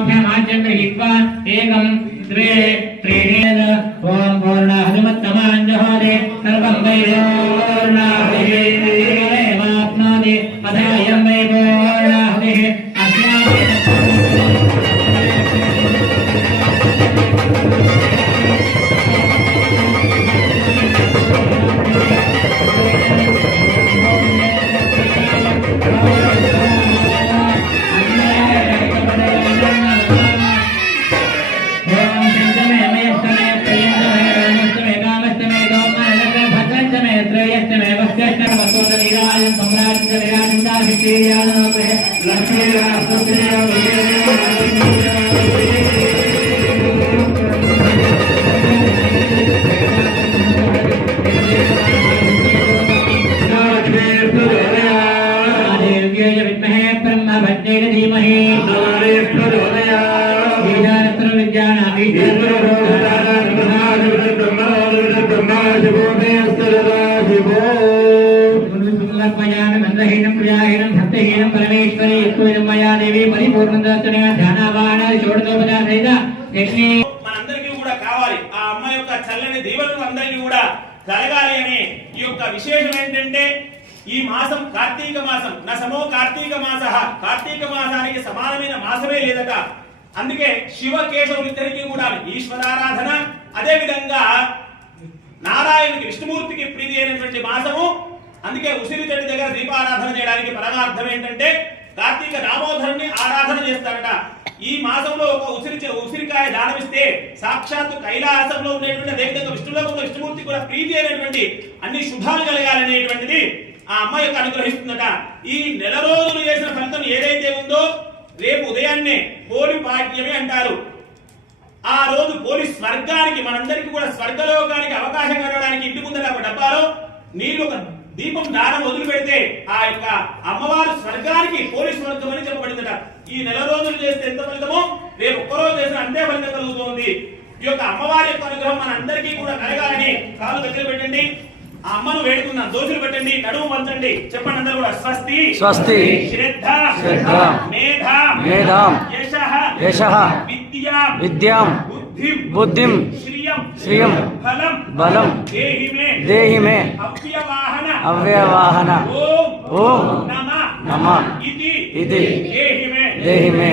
पादयोभ्यमाज्यं गृहीत्वा एकं द्वे त्रीणि ओम पूर्ण हनुमत्तमाञ्जहोदे सर्वं वैपूर्णाहुतिरेवाप्नोति अथायं वै पूर्णाहुतिः మనందరికీ కూడా కావాలి ఆ అమ్మ యొక్క చల్లని దీవెనలు అందరికీ కూడా కలగాలి అని ఈ యొక్క విశేషం ఏంటంటే ఈ మాసం కార్తీక మాసం నసమో కార్తీక మాసః కార్తీక మాసానికి సమానమైన మాసమే లేదట. అందుకే శివ కేశవులిద్దరికీ కూడా ఈశ్వరారాధన అదే విధంగా నారాయణునికి విష్ణుమూర్తికి ప్రీతి అయినటువంటి మాసము. అందుకే ఉసిరి చెట్టు దగ్గర దీపారాధన చేయడానికి పరమార్థం ఏంటంటే కార్తీక దామోదరుని ఆరాధన చేస్తారట. ఈ మాసంలో ఒక ఉసిరికాయ దానమిస్తే సాక్షాత్తు కైలాసంలో ఉండేటువంటి అదేవిధంగా విష్ణులోకంలో విష్ణుమూర్తి కూడా ప్రీతి అయినటువంటి అన్ని శుభాలు కలగాలనేటువంటిది ఆ అమ్మ యొక్క అనుగ్రహిస్తుందట. ఈ నెల రోజులు చేసిన ఫలితం ఏదైతే ఉందో రేపు ఉదయాన్నే పోలి పాడ్యమి అంటారు. ఆ రోజు పోలి స్వర్గానికి మనందరికీ కూడా స్వర్గలోకానికి అవకాశం కలగడానికి ఇంటి ముందర ఒక డబ్బాలో నీళ్లు ఒక దీపం దానం వదిలి పెడితే ఆ యొక్క అమ్మవారు స్వర్గానికి పోలి స్వర్గం అని చెప్పబడిందట. ఈ నెల రోజులు చేస్తే ఎంత ఫలితమో రేపు ఒక్కరోజు చేసిన అంతే ఫలితం కలుగుతుంది. ఈ యొక్క అమ్మవారి యొక్క అనుగ్రహం మన అందరికీ కూడా కలగాలని కాలు దగ్గర పెట్టండి. ఆ అమ్మను వేడుకుందాం. దోషులు పెట్టండి, నడుము వంచండి, చెప్పండి అందరూ కూడా స్వస్తి స్వస్తి శ్రద్ధ మేధా యశః విద్యాం బుద్ధిం శ్రియం బలం దేహి మే అవ్యవాహన ఓం నమః ఇతి దేహి మే